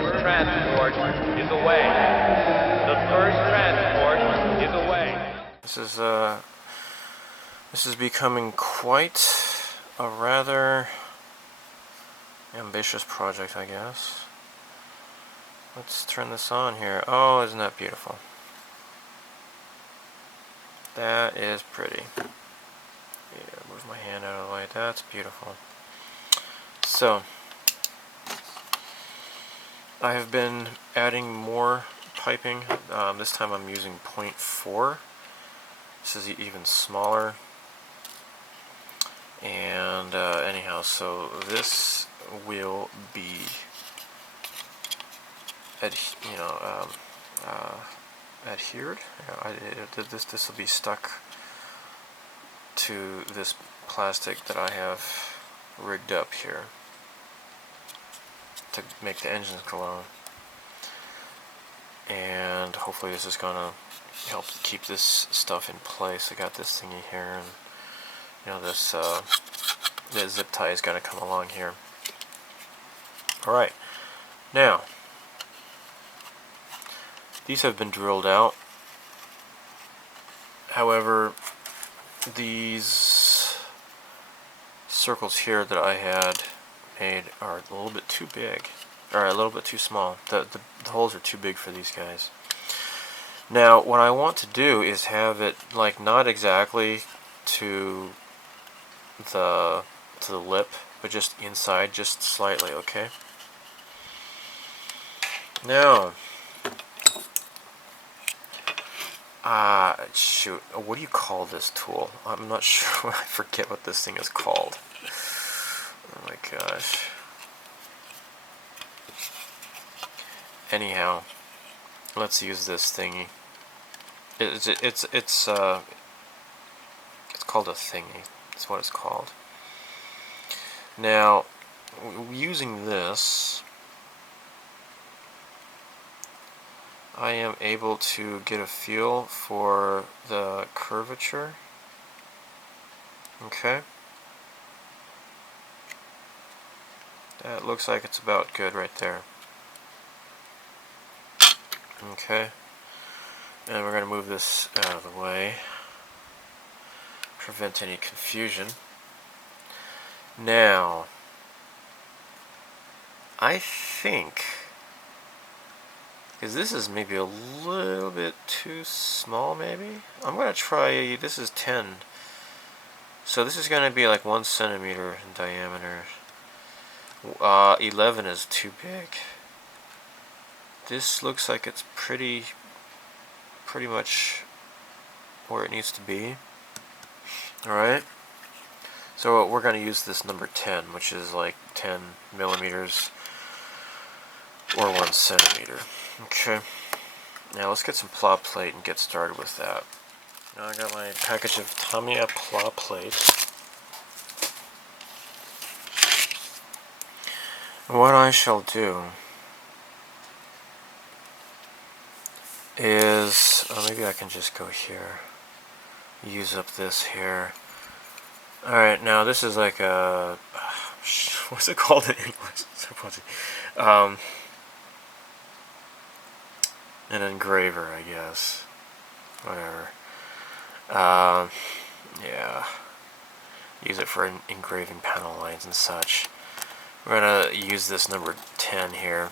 first transport is away. The first transport is away. This is becoming quite a rather ambitious project, I guess. Let's turn this on here. Oh, isn't that beautiful? That is pretty. Yeah, move my hand out of the way. That's beautiful. So, I have been adding more piping. This time I'm using 0.4. This is even smaller. And anyhow, so this will be, adhered. This will be stuck to this plastic that I have rigged up here to make the engines glow, and hopefully this is gonna help keep this stuff in place. I got this thingy here, and this zip tie is gonna come along here. All right, now these have been drilled out. However, these circles here that I had made are a little bit too big, or a little bit too small. The holes are too big for these guys. Now, what I want to do is have it like not exactly to the lip, but just inside, just slightly. Okay. Now, shoot, what do you call this tool? I'm not sure. I forget what this thing is called. Oh my gosh. Anyhow, let's use this thingy. It's called a thingy. That's what it's called. Now, using this, I am able to get a feel for the curvature. Okay. That looks like it's about good right there. Okay. And we're going to move this out of the way. Prevent any confusion. Now, I think, because this is maybe a little bit too small, maybe? I'm going to try, this is 10. So this is going to be like 1 centimeter in diameter. 11 is too big. This looks like it's pretty much where it needs to be. Alright. So we're going to use this number 10, which is like 10 millimeters or 1 centimeter. Okay. Now let's get some plow plate and get started with that. Now I got my package of Tamiya plow plate. What I shall do is, maybe I can just go here, use up this here. Alright, now this is like a, what's it called in English? So fuzzy. An engraver, I guess. Whatever. Yeah. Use it for engraving panel lines and such. We're going to use this number 10 here.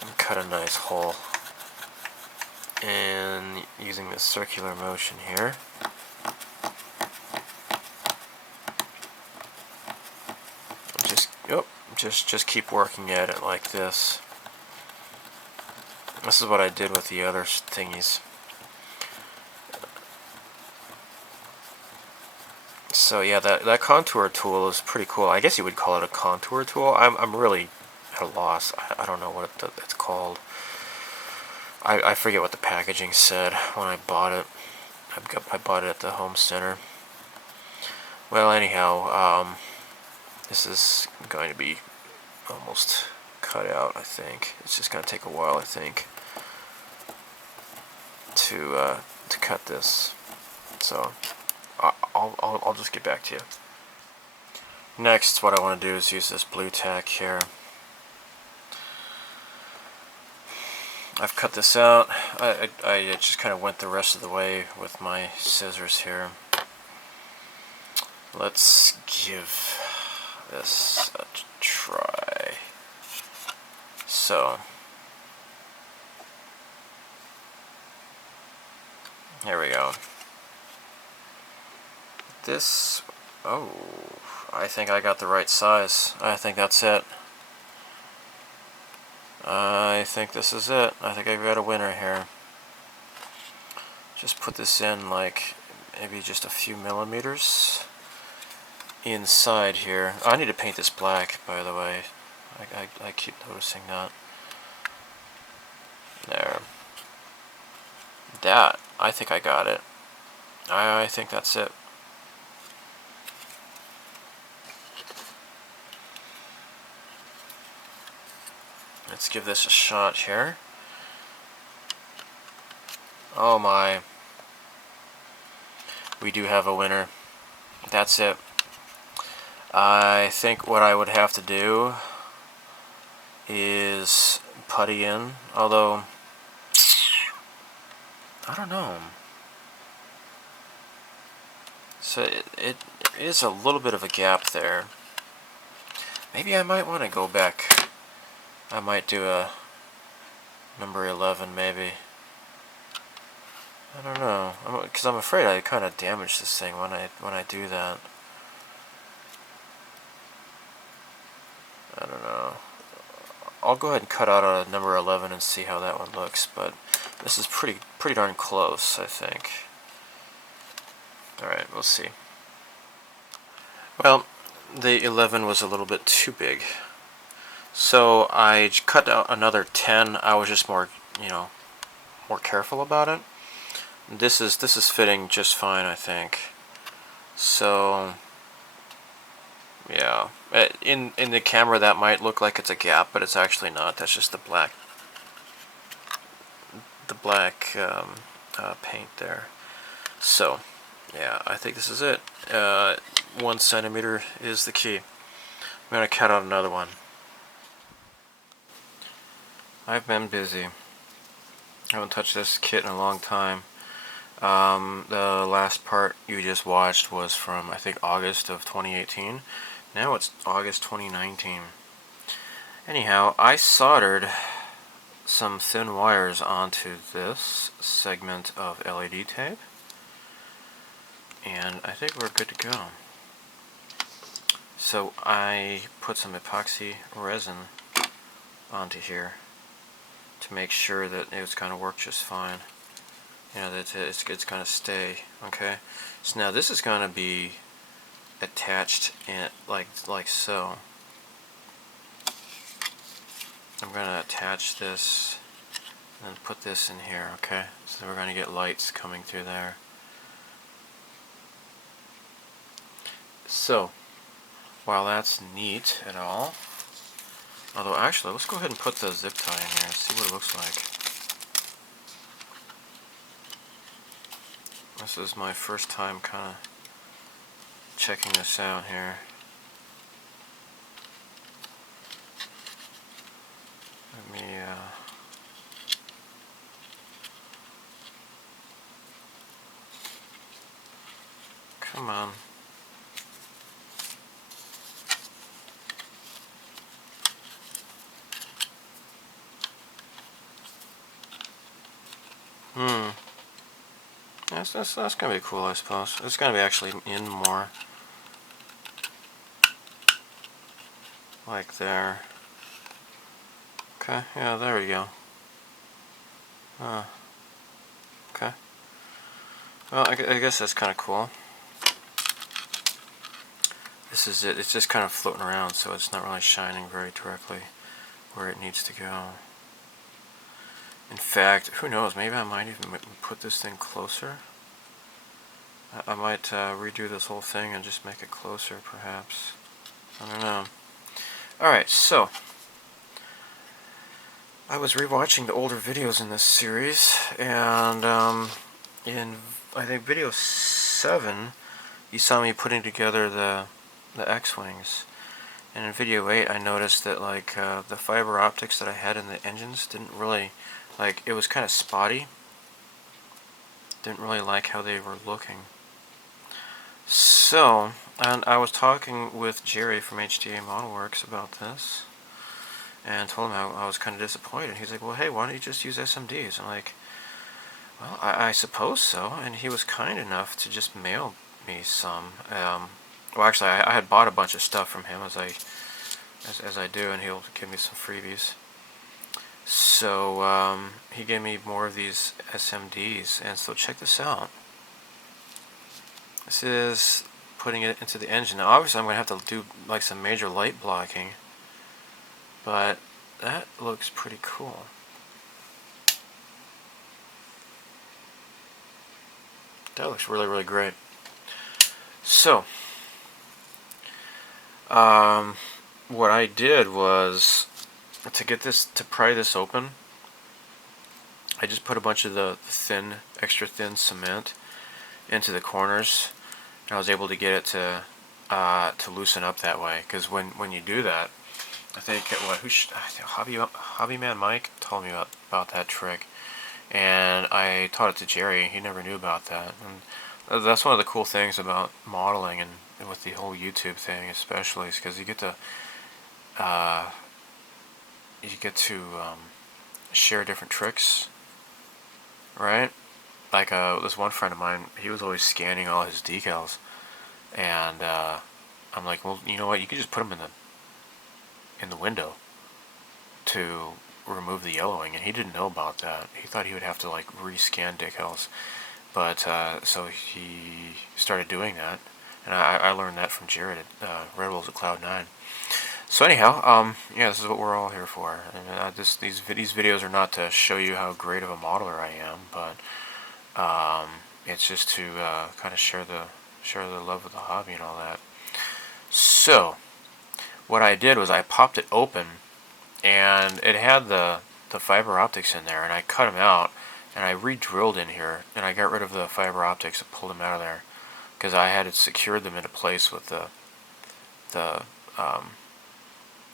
And cut a nice hole. And using this circular motion here. Just keep working at it like this. This is what I did with the other thingies. So yeah, that contour tool is pretty cool. I guess you would call it a contour tool. I'm really at a loss. I don't know what it's called. I forget what the packaging said when I bought it. I bought it at the home center. Well, anyhow, this is going to be almost cut out, I think. It's just going to take a while, I think, to cut this. So I'll just get back to you. Next, what I want to do is use this blue tack here. I've cut this out. I just kind of went the rest of the way with my scissors here. Let's give this a try. So, here we go. This, oh, I think I got the right size. I think that's it. I think this is it. I think I've got a winner here. Just put this in like maybe just a few millimeters inside here. I need to paint this black, by the way. I keep noticing that. There. That. I think I got it. I think that's it. Let's give this a shot here. Oh my. We do have a winner. That's it. I think what I would have to do is putty in, although I don't know. So it is a little bit of a gap there. Maybe I might want to go back. I might do a number 11 maybe. I don't know, because I'm afraid I kind of damage this thing when I do that. I don't know. I'll go ahead and cut out a number 11 and see how that one looks, but this is pretty darn close, I think. Alright, we'll see. Well, the 11 was a little bit too big. So I cut out another 10. I was just more, more careful about it. This is fitting just fine, I think. So yeah, in the camera that might look like it's a gap, but it's actually not. That's just the black paint there. So yeah, I think this is it. 1 centimeter is the key. I'm gonna cut out another one. I've been busy. I haven't touched this kit in a long time. The last part you just watched was from, I think, August of 2018. Now it's August 2019. Anyhow, I soldered some thin wires onto this segment of LED tape, and I think we're good to go. So I put some epoxy resin onto here to make sure that it's going to work just fine. That it's going to stay. Okay. So now this is going to be attached in like so. I'm going to attach this and put this in here. Okay. So we're going to get lights coming through there. So while that's neat and all, although actually let's go ahead and put the zip tie in here and see what it looks like. This is my first time kind of checking this out here. Let me come on. That's gonna be cool, I suppose. It's gonna be actually in more. Like there. Okay, yeah, there we go. Okay. Well, I guess that's kind of cool. This is it. It's just kind of floating around, so it's not really shining very directly where it needs to go. In fact, who knows, maybe I might even put this thing closer. I might redo this whole thing and just make it closer, perhaps. I don't know. Alright, so I was rewatching the older videos in this series, and in, I think, video 7, you saw me putting together the the X-Wings. And in video 8 I noticed that like the fiber optics that I had in the engines didn't really, like, it was kind of spotty. Didn't really like how they were looking. So, and I was talking with Jerry from HDA Model Works about this, and told him how I was kind of disappointed. He's like, well, hey, why don't you just use SMDs? I'm like, well, I suppose so. And he was kind enough to just mail me some. Well, actually, I had bought a bunch of stuff from him, as I do, and he'll give me some freebies. So he gave me more of these SMDs, and so check this out. This is putting it into the engine. Now obviously I'm going to have to do like some major light blocking, but that looks pretty cool. That looks really, really great. So what I did was, to get this, to pry this open, I just put a bunch of the thin, extra thin cement into the corners, and I was able to get it to loosen up that way. Because when you do that, I think Hobbyman Mike told me about that trick, and I taught it to Jerry. He never knew about that, and that's one of the cool things about modeling and with the whole YouTube thing, especially, is because you get to share different tricks, right? Like this one friend of mine, he was always scanning all his decals, and I'm like, well, you know what? You could just put them in the window to remove the yellowing, and he didn't know about that. He thought he would have to like rescan decals, but so he started doing that, and I learned that from Jared at Red Wolves at Cloud9. So anyhow, yeah, this is what we're all here for. And these videos are not to show you how great of a modeler I am, but it's just to kind of share the love of the hobby and all that. So what I did was I popped it open, and it had the fiber optics in there, and I cut them out, and I re-drilled in here, and I got rid of the fiber optics and pulled them out of there, because I had secured them into place with the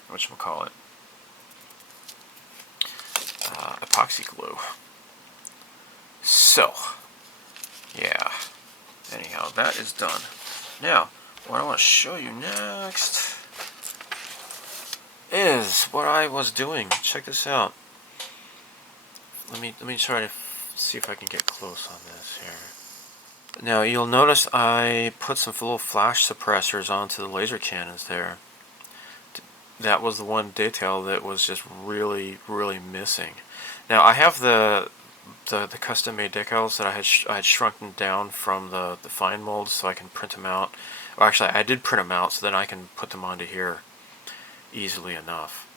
whatchamacallit, epoxy glue. So yeah, anyhow, that is done. Now what I want to show you next is what I was doing. Check this out. Let me try to see if I can get close on this here. Now you'll notice I put some little flash suppressors onto the laser cannons there. That was the one detail that was just really, really missing. Now I have the custom made decals that I had shrunken down from the fine molds, so I can print them out. Well, actually I did print them out, so then I can put them onto here easily enough.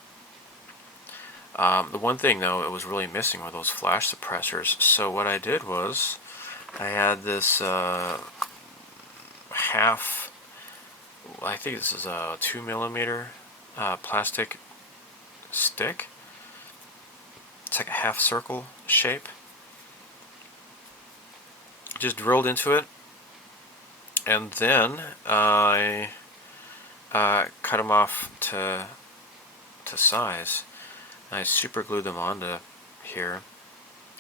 The one thing though it was really missing were those flash suppressors. So what I did was I had this I think this is a 2mm plastic stick. It's like a half circle shape. Just drilled into it, and then I cut them off to size. And I super glued them onto here,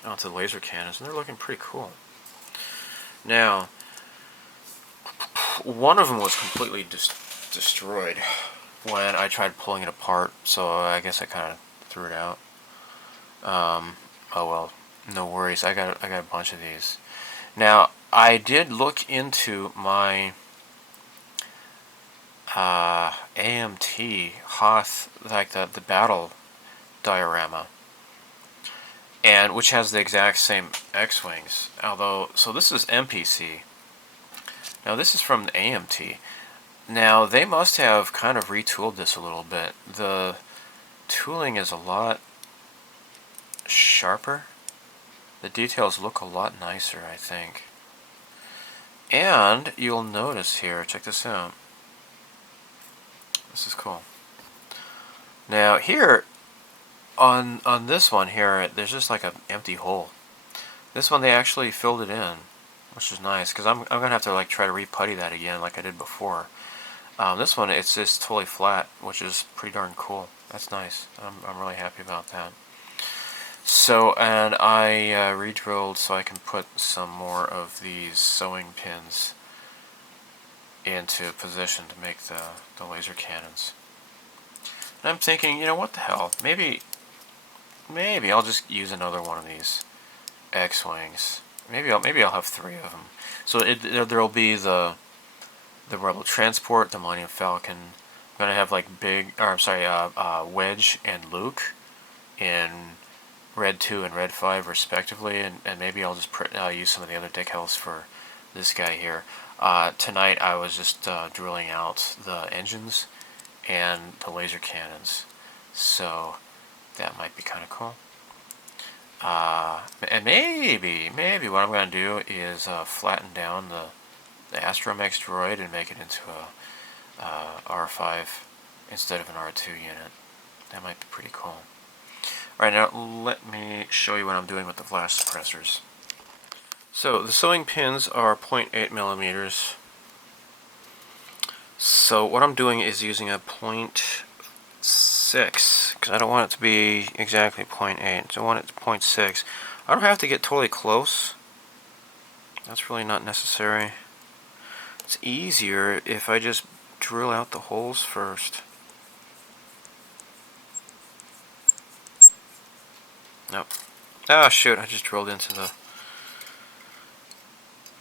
onto the laser cannons, and they're looking pretty cool. Now, one of them was completely destroyed when I tried pulling it apart, so I guess I kind of threw it out. Oh well, no worries. I got a bunch of these. Now I did look into my AMT Hoth, like the battle diorama, and which has the exact same X-Wings. Although, so this is MPC. Now this is from the AMT. Now they must have kind of retooled this a little bit. The tooling is a lot sharper. The details look a lot nicer, I think. And you'll notice here, check this out. This is cool. Now here, on this one here, there's just like an empty hole. This one they actually filled it in, which is nice, because I'm gonna have to like try to re-putty that again like I did before. This one, it's just totally flat, which is pretty darn cool. That's nice. I'm really happy about that. So, and I re-drilled so I can put some more of these sewing pins into position to make the laser cannons. And I'm thinking, you know, what the hell? Maybe I'll just use another one of these X-wings. Maybe I'll have 3 of them. So there'll be the Rebel Transport, the Millennium Falcon. I'm gonna have like Wedge and Luke in Red 2 and Red 5 respectively, and maybe I'll just use some of the other decals for this guy here. Tonight I was just drilling out the engines and the laser cannons, so that might be kind of cool. And maybe what I'm going to do is flatten down the Astromech droid and make it into a R5 instead of an R2 unit. That might be pretty cool. Alright, now let me show you what I'm doing with the flash suppressors. So the sewing pins are 0.8 millimeters. So what I'm doing is using a 0.6, because I don't want it to be exactly 0.8, so I want it to 0.6. I don't have to get totally close. That's really not necessary. It's easier if I just drill out the holes first. Nope. Ah, shoot, I just drilled into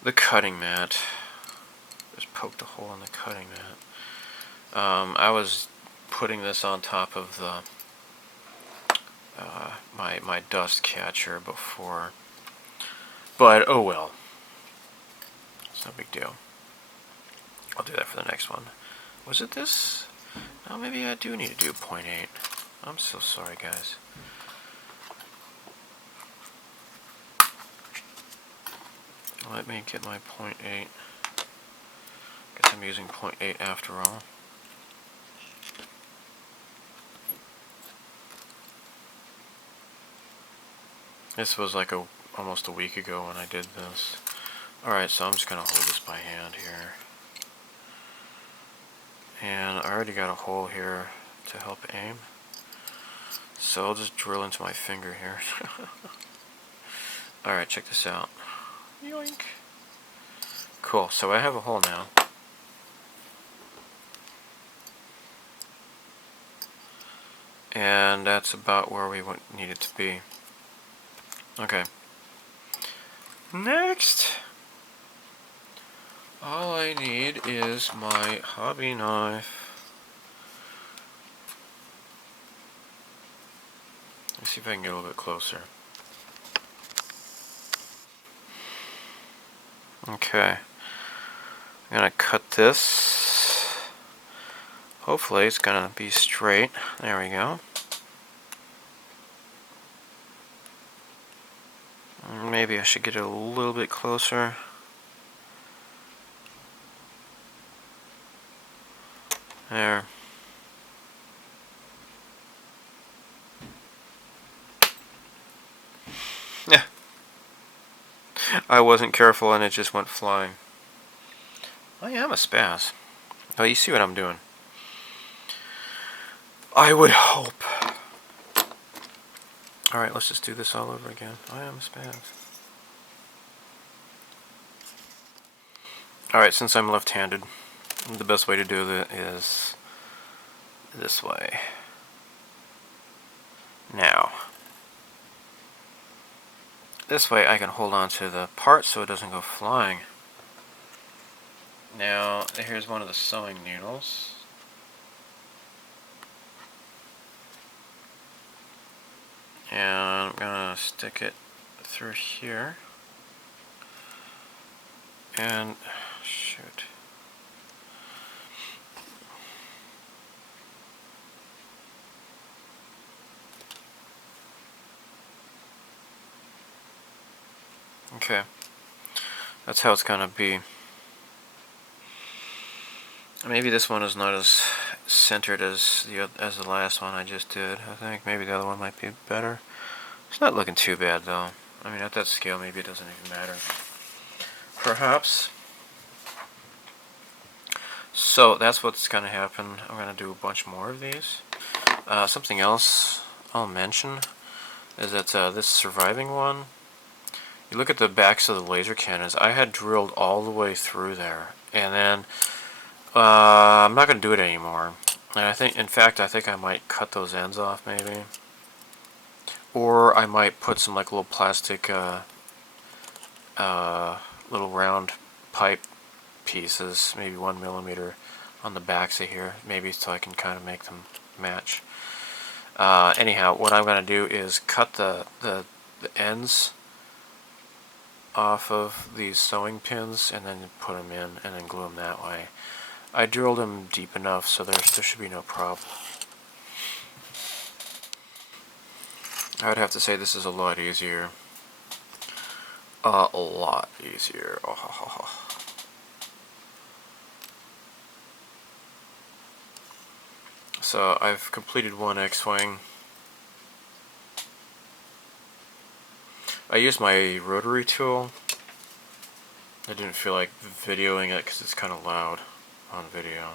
the cutting mat. Just poked a hole in the cutting mat. I was putting this on top of the my dust catcher before, but oh well. It's no big deal. I'll do that for the next one. Was it this? Oh, maybe I do need to do 0.8. I'm so sorry, guys. Let me get my 0.8. Guess I'm using 0.8 after all. This was like almost a week ago when I did this. Alright, so I'm just going to hold this by hand here. And I already got a hole here to help aim. So I'll just drill into my finger here. Alright, check this out. Yoink! Cool, so I have a hole now. And that's about where we need it to be. Okay. Next! All I need is my hobby knife. Let's see if I can get a little bit closer. Okay. I'm gonna cut this. Hopefully it's gonna be straight. There we go. Maybe I should get it a little bit closer. There. Yeah. I wasn't careful and it just went flying. I am a spaz. Oh, you see what I'm doing. I would hope. Alright, let's just do this all over again. I am a spaz. Alright, since I'm left-handed, the best way to do it is this way. Now, this way I can hold on to the part so it doesn't go flying. Now, here's one of the sewing needles. And I'm gonna stick it through here. And shoot. Okay. That's how it's gonna be. Maybe this one is not as centered as the last one I just did. I think maybe the other one might be better. It's not looking too bad though. I mean, at that scale, maybe it doesn't even matter. Perhaps. So that's what's going to happen. I'm going to do a bunch more of these. Something else I'll mention is that this surviving one, you look at the backs of the laser cannons. I had drilled all the way through there, and then I'm not going to do it anymore. And I think, in fact, I think I might cut those ends off maybe, or I might put some like little plastic, little round pipe pieces, maybe 1mm, on the backs of here, maybe so I can kind of make them match. Anyhow, what I'm going to do is cut the ends off of these sewing pins and then put them in and then glue them that way. I drilled them deep enough so there should be no problem. I would have to say this is a lot easier. A lot easier. Oh. So I've completed one X-Wing. I used my rotary tool. I didn't feel like videoing it because it's kind of loud on video.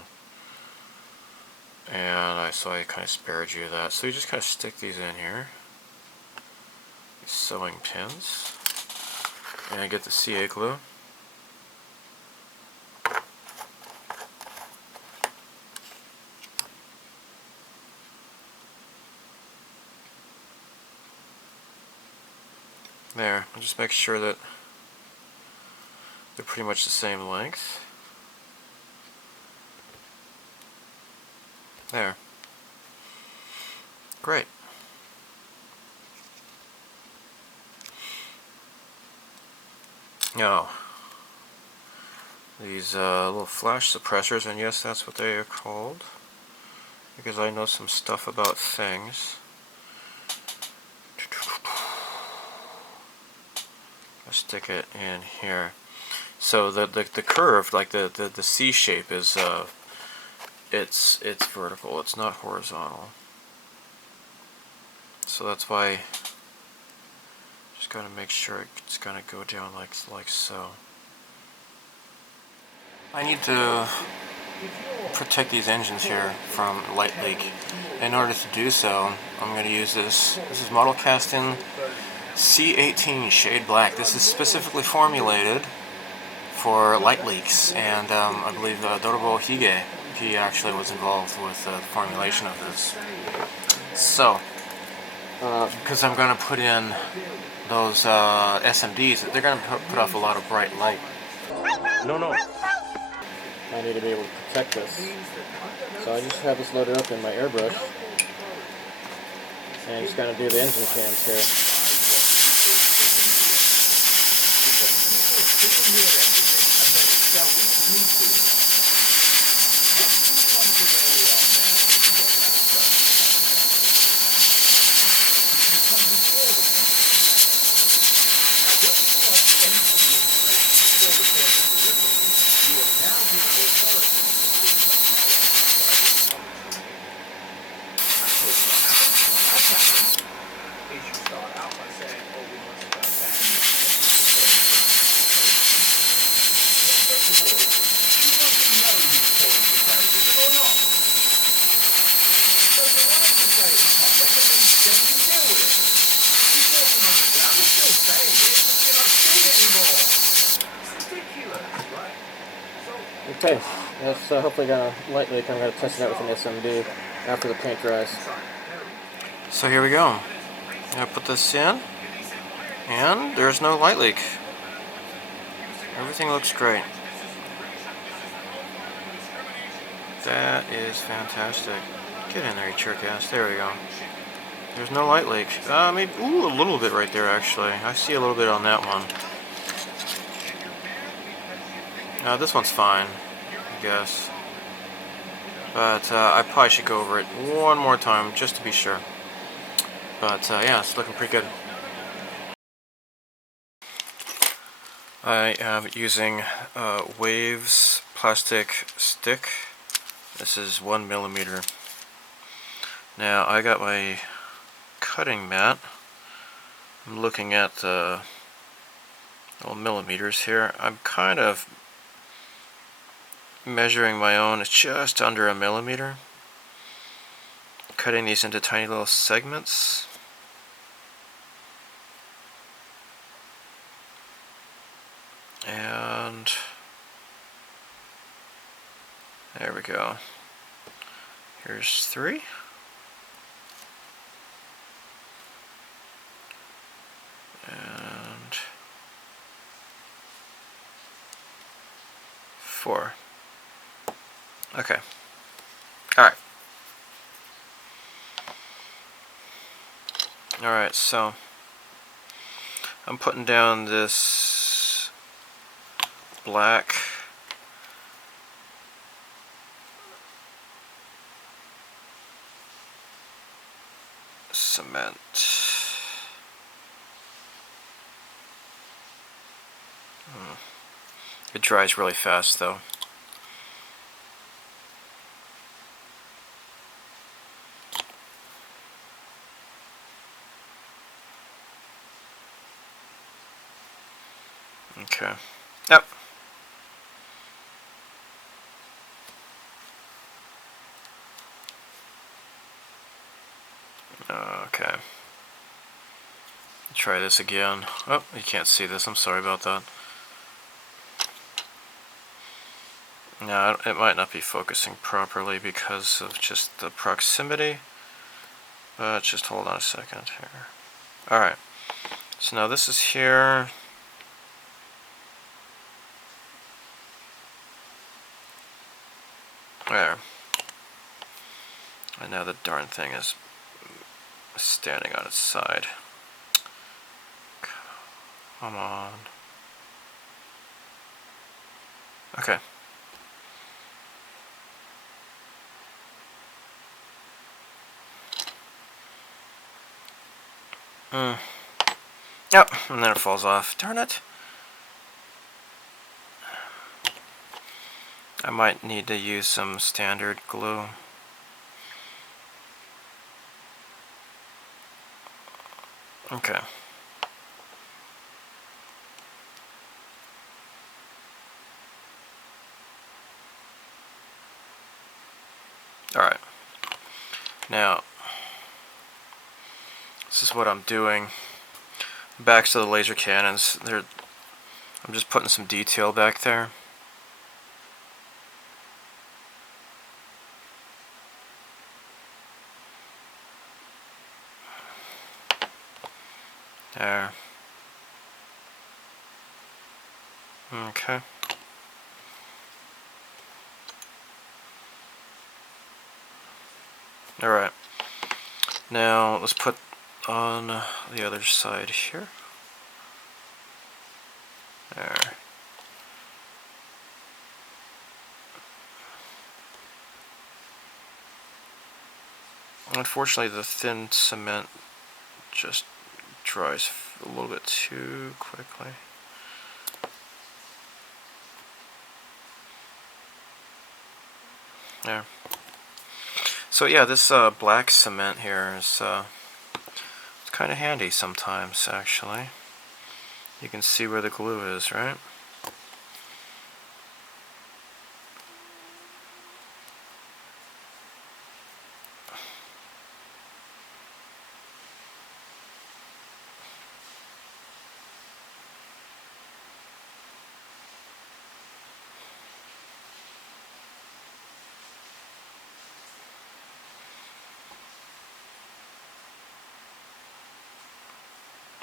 And so I kind of spared you that. So you just kind of stick these in here. These sewing pins. And I get the CA glue. There, and just make sure that they're pretty much the same length. There. Great. Now, these little flash suppressors, and yes, that's what they are called, because I know some stuff about things. I'll stick it in here. So the curve, like the C shape, is it's vertical. It's not horizontal. So that's why just gotta make sure it's gonna go down like so. I need to protect these engines here from light leak. In order to do so, I'm going to use this. This is model casting C18 shade black. This is specifically formulated for light leaks, and I believe Dorobo Hige, he actually was involved with the formulation of this. So, because I'm going to put in those SMDs, they're going to put off a lot of bright light. No. I need to be able to protect this. So I just have this loaded up in my airbrush. And I'm just going to do the engine cams here. Okay, that's hopefully going to light leak. I'm going to test it out with an SMD after the paint dries. So here we go. I'm going to put this in, and there's no light leak. Everything looks great. That is fantastic. Get in there, you jerk ass. There we go. There's no light leak. Maybe, ooh, a little bit right there actually. I see a little bit on that one. This one's fine, I guess. But I probably should go over it one more time just to be sure. But yeah, it's looking pretty good. I am using Waves plastic stick. This is 1mm. Now I got my cutting mat. I'm looking at the millimeters here. I'm kind of measuring my own, it's just under 1 millimeter. Cutting these into tiny little segments. And there we go. Here's 3. And 4. Okay. Alright. Alright, so I'm putting down this black cement. It dries really fast though. Okay. Yep. Okay. Try this again. Oh, you can't see this. I'm sorry about that. No, it might not be focusing properly because of just the proximity. But just hold on a second here. Alright. So now this is here. There. And now the darn thing is standing on its side. Come on. Okay. Yep, and then it falls off. Darn it. I might need to use some standard glue. Okay. Alright. Now, this is what I'm doing. Backs of the laser cannons, I'm just putting some detail back there. There. Okay. Alright. Now let's put on the other side here. There. Unfortunately, the thin cement just dries a little bit too quickly. There. So yeah, this black cement here is it's kind of handy sometimes, actually. You can see where the glue is, right?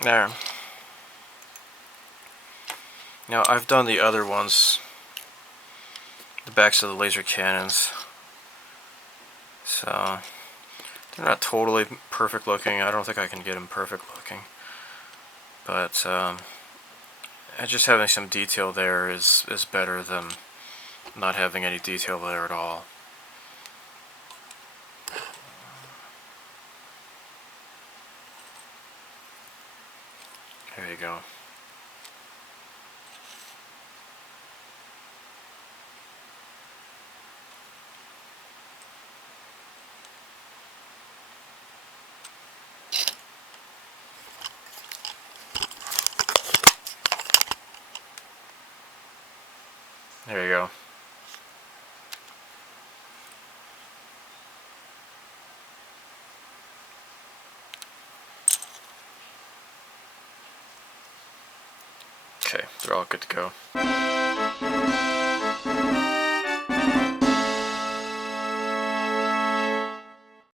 There. Now I've done the other ones, the backs of the laser cannons, so they're not totally perfect looking. I don't think I can get them perfect looking, but just having some detail there is better than not having any detail there at all. There you go. There you go. Okay, they're all good to go.